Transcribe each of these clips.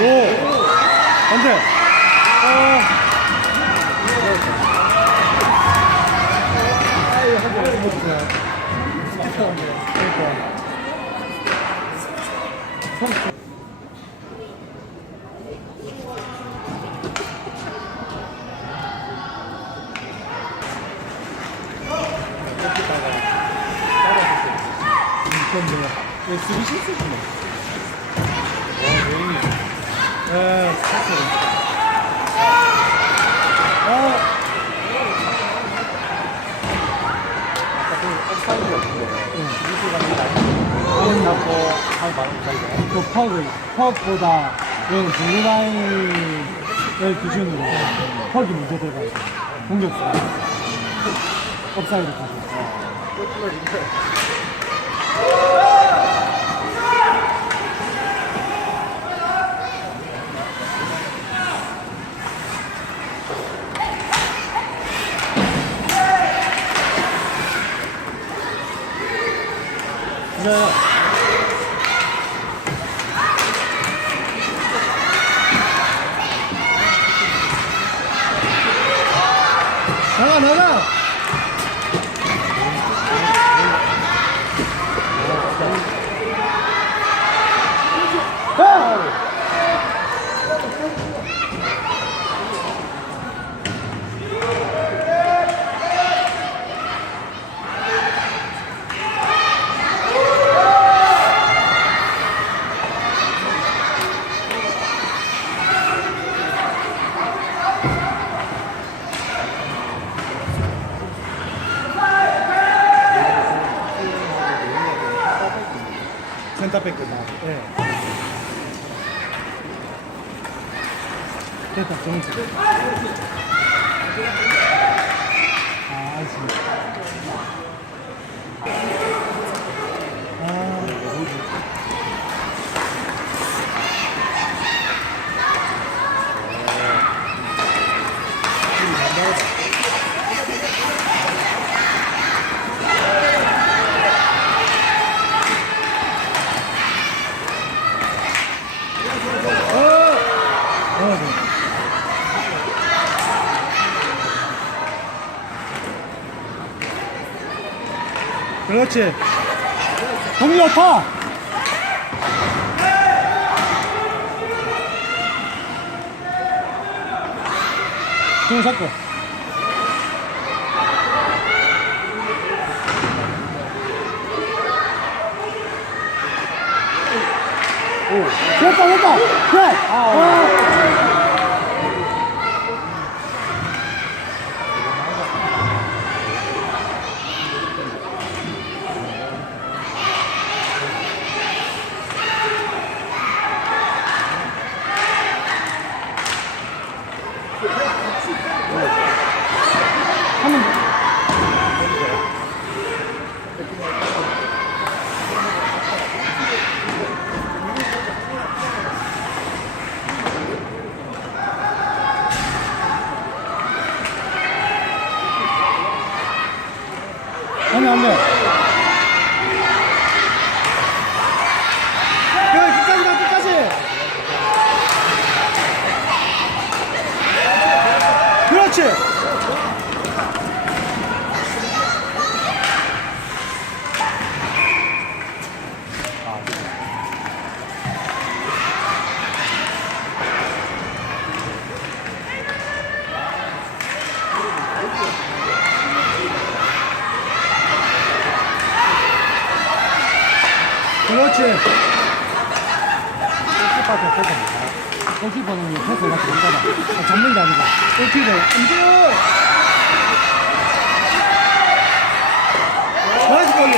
오! 안 돼! 왜 쓰기 실수구나. 예, 그 퍽보다 이런 블루라인을 기준으로 퍽이 먼저 들어가요. 공격수. 업사이드 가죠. 네. 나가! 센터백 끝나. 예. 됐다, 정수. 알지. 그렇지. 공이 좋다. 공을 잡고. 오. 됐다. 그래. 안 돼. 그래, 끝까지. 그렇지. 그렇지. 골키퍼한테 패스입니다. 골키퍼는 패스가 됩니다. 잡는 게 아니고 골키퍼 임지훈! 나이스 골리!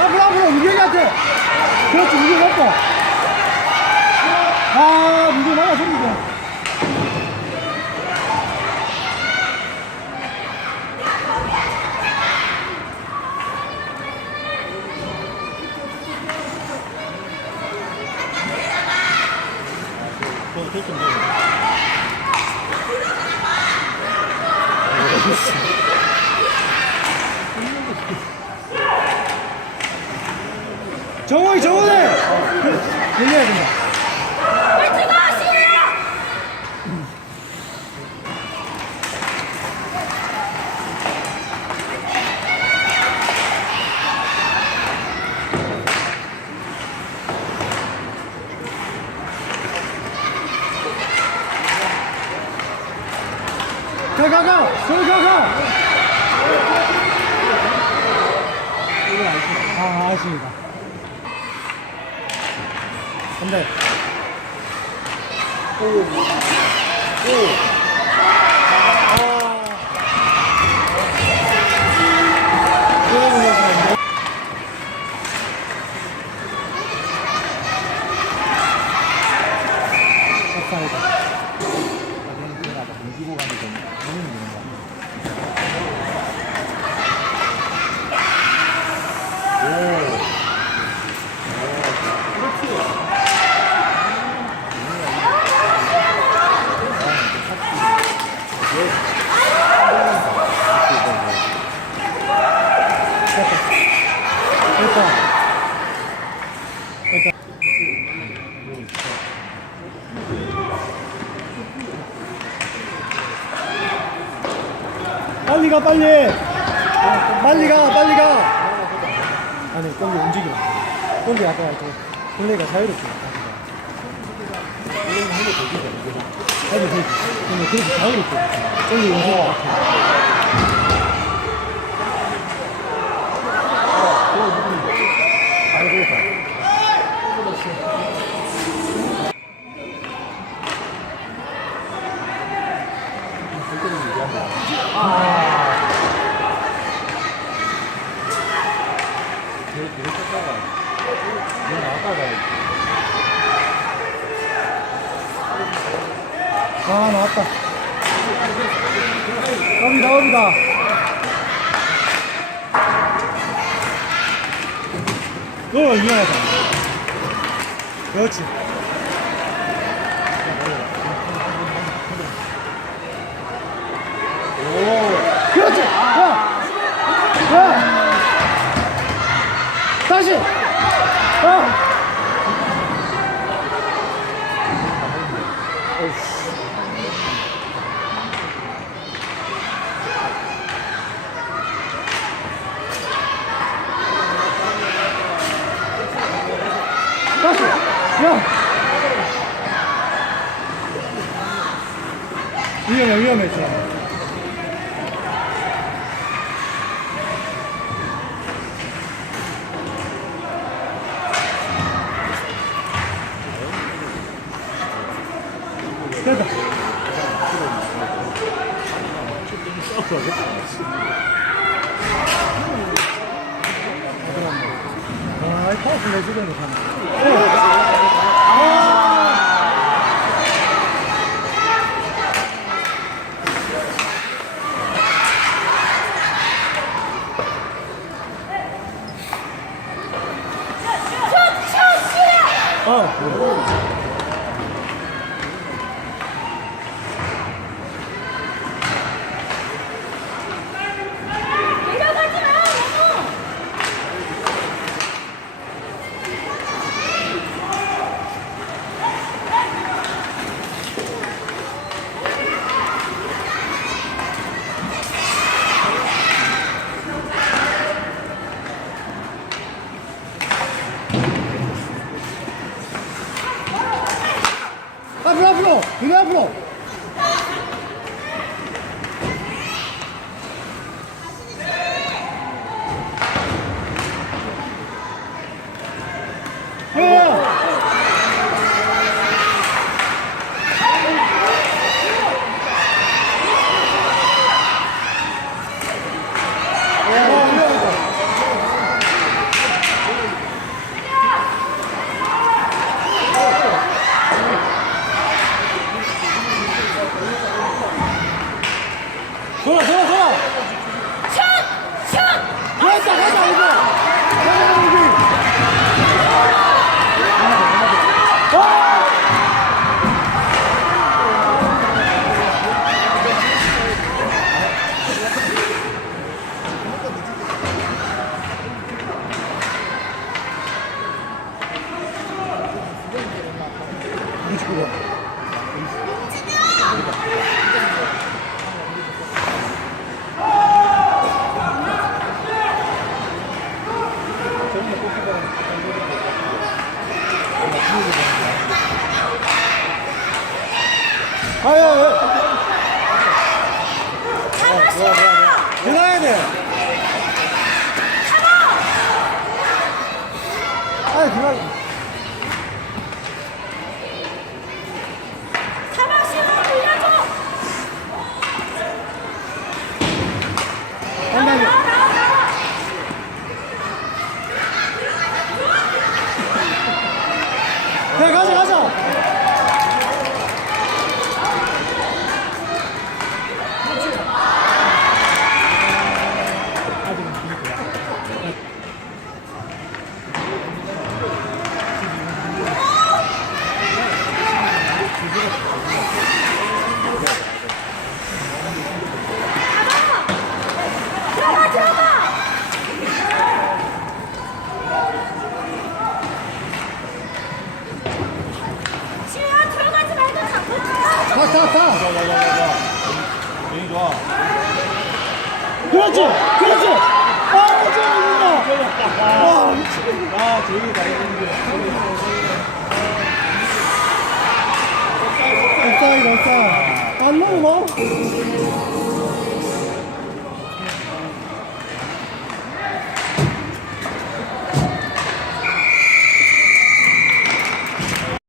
앞으로 우경이한테! 그렇지, 우경 먹고! 아, 문제 많아, 생기네. 정원이 정원해! 열려야 된다. 가! 저기 가! 이건 아쉽다. 아, 아쉽니다. 안 돼. 빨리 가, 빨리! 빨리 가! 아니, 경기 움직여. 경기 아까 플레이가 자유롭게. 플레이는 힘을 돌리자, 아니, 근데 그렇게 자유롭게. 경기 움직여. 아, 나왔다. 업이다. 유명하다. 그렇지. 오, 그렇지. 야. 다시. 다시. 야. 위험해, 지금. 됐다. 아, 이 파워풀 내주는 거 참. 앞으로! 이거 앞으로! 이거. 아야. 들어야 돼. 아이 들어. 잡아 시간 돌려줘. 한번 네, 가자. 들어가. 시우야 들어가지 말고 잡고 들어가. 타. 제일 좋아. 그렇지. 아, 좋아. 와, 미치겠네. 아, 제일 잘했는데. 옵사이드. 안 넘어.